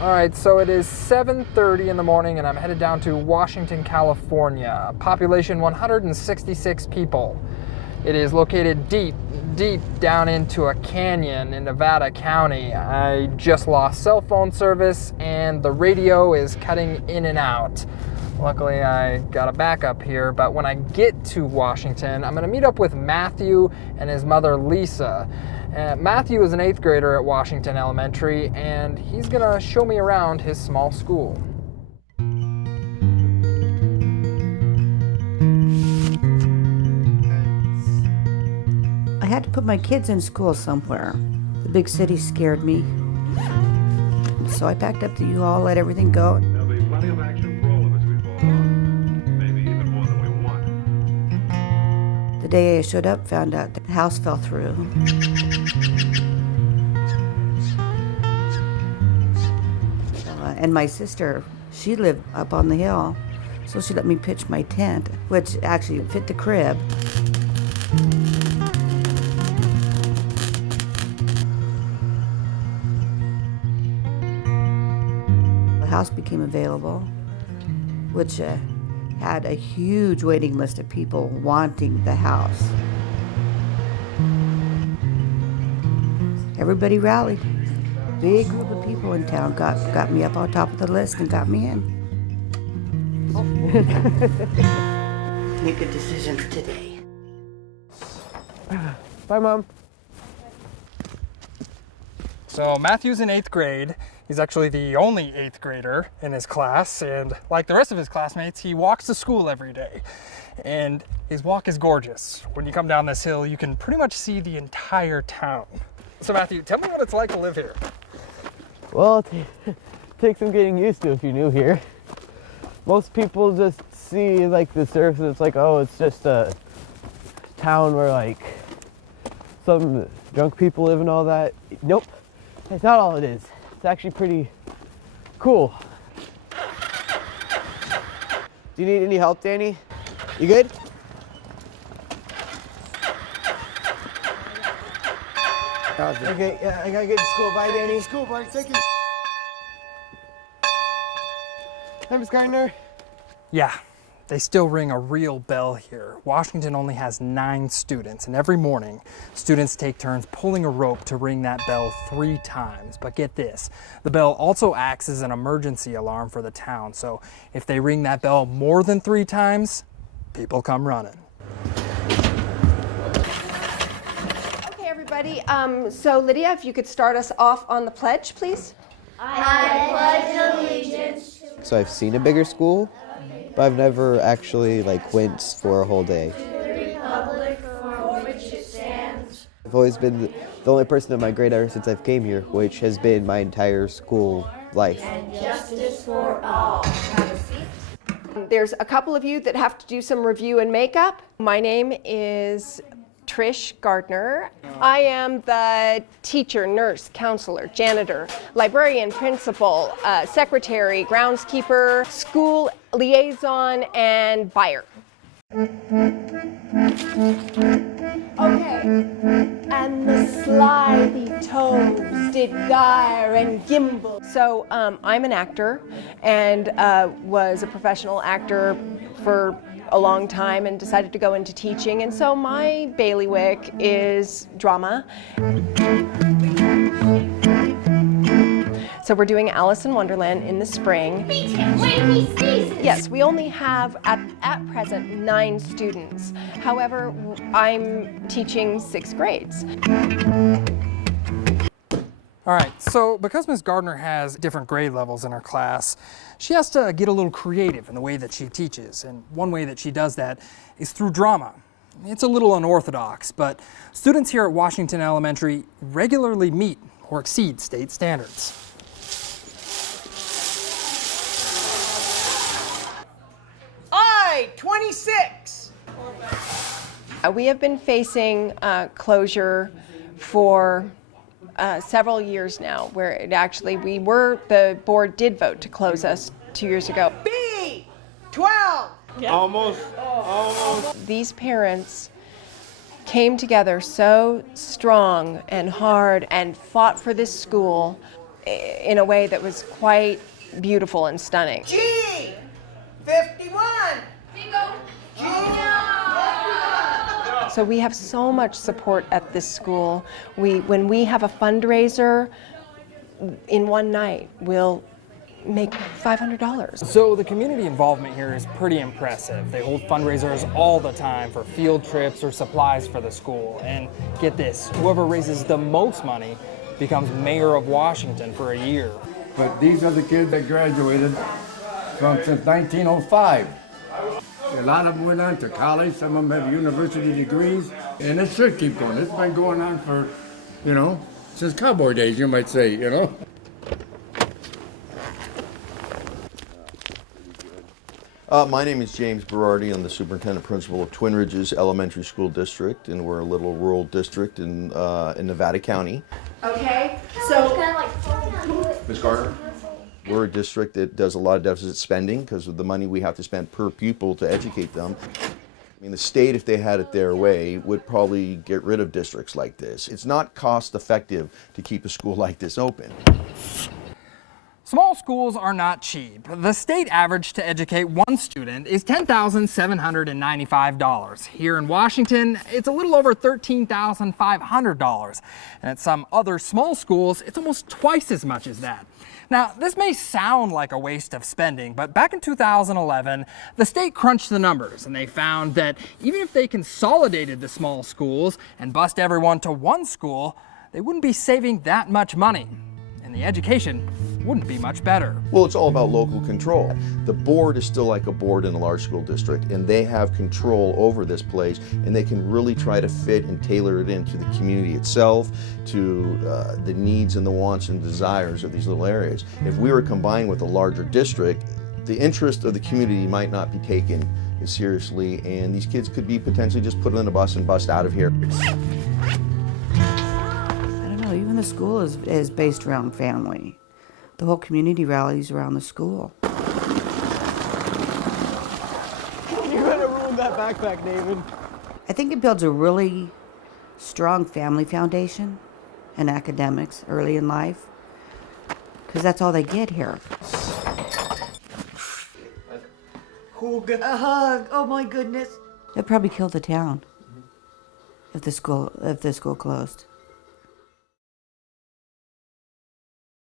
All right, so it is 7:30 in the morning and I'm headed down to Washington, California. Population 166 people. It is located deep down into a canyon in Nevada County. I just lost cell phone service and the radio is cutting in and out. Luckily, I got a backup here, but when I get to Washington, I'm gonna meet up with Matthew and his mother, Lisa. Matthew is an 8th grader at Washington Elementary, and he's gonna show me around his small school. I had to put my kids in school somewhere. The big city scared me. So I packed up the U-Haul, let everything go. There'll be plenty of action for all of us before long. Maybe even more than we want. The day I showed up, found out the house fell through. And my sister, she lived up on the hill, so she let me pitch my tent, which actually fit the crib. The house became available, which had a huge waiting list of people wanting the house. Everybody rallied. Big group of people in town got me up on top of the list and got me in. Make good decisions today. Bye, Mom. So Matthew's in 8th grade. He's actually the only 8th grader in his class, and like the rest of his classmates, he walks to school every day. And his walk is gorgeous. When you come down this hill, you can pretty much see the entire town. So Matthew, tell me what it's like to live here. Well, it takes some getting used to if you're new here. Most people just see like the surface, it's like, oh, it's just a town where like some drunk people live and all that. Nope, that's not all it is. It's actually pretty cool. Do you need any help, Danny? You good? Okay, yeah, I gotta get to school. Bye, Danny. School, buddy. Take it. Hi, Miss Gardner. Yeah, they still ring a real bell here. Washington only has 9 students, and every morning, students take turns pulling a rope to ring that bell 3 times. But get this, the bell also acts as an emergency alarm for the town, so if they ring that bell more than 3 times, people come running. Okay, everybody, so Lydia, if you could start us off on the pledge, please. So I've seen a bigger school, but I've never actually went for a whole day. I've always been the only person in my grade ever since I've came here, which has been my entire school life. There's a couple of you that have to do some review and makeup. My name is Trish Gardner. I am the teacher, nurse, counselor, janitor, librarian, principal, secretary, groundskeeper, school liaison, and buyer. Okay, and the slithy toes did gyre and gimble. So I'm an actor and was a professional actor for a long time and decided to go into teaching, and so my bailiwick is drama. So we're doing Alice in Wonderland in the spring. Yes, we only have at present 9 students. However, I'm teaching 6th grades. All right, so because Ms. Gardner has different grade levels in her class, she has to get a little creative in the way that she teaches, and one way that she does that is through drama. It's a little unorthodox, but students here at Washington Elementary regularly meet or exceed state standards. I-26! We have been facing closure for several years now, where the board did vote to close us 2 years ago. B12! Yeah. Almost. These parents came together so strong and hard and fought for this school. in a way that was quite beautiful and stunning. G. 51. So we have so much support at this school. When we have a fundraiser, in one night, we'll make $500. So the community involvement here is pretty impressive. They hold fundraisers all the time for field trips or supplies for the school. And get this, whoever raises the most money becomes mayor of Washington for a year. But these are the kids that graduated since 1905. A lot of them went on to college, some of them have university degrees, and it should keep going. It's been going on for, since cowboy days, you might say, My name is James Berardi. I'm the superintendent principal of Twin Ridges Elementary School District, and we're a little rural district in Nevada County. Okay, so Ms. Carter? We're a district that does a lot of deficit spending because of the money we have to spend per pupil to educate them. I mean, the state, if they had it their way, would probably get rid of districts like this. It's not cost effective to keep a school like this open. Small schools are not cheap. The state average to educate one student is $10,795. Here in Washington, it's a little over $13,500. And at some other small schools, it's almost twice as much as that. Now, this may sound like a waste of spending, but back in 2011, the state crunched the numbers and they found that even if they consolidated the small schools and bused everyone to one school, they wouldn't be saving that much money. And the education wouldn't be much better. Well, it's all about local control. The board is still like a board in a large school district, and they have control over this place, and they can really try to fit and tailor it into the community itself, to the needs and the wants and desires of these little areas. If we were combined with a larger district, the interest of the community might not be taken as seriously, and these kids could be potentially just put in a bus and bust out of here. Even the school is based around family. The whole community rallies around the school. You better ruin that backpack, David. I think it builds a really strong family foundation and academics early in life, because that's all they get here. A hug. Oh my goodness. It'd probably kill the town if the school closed.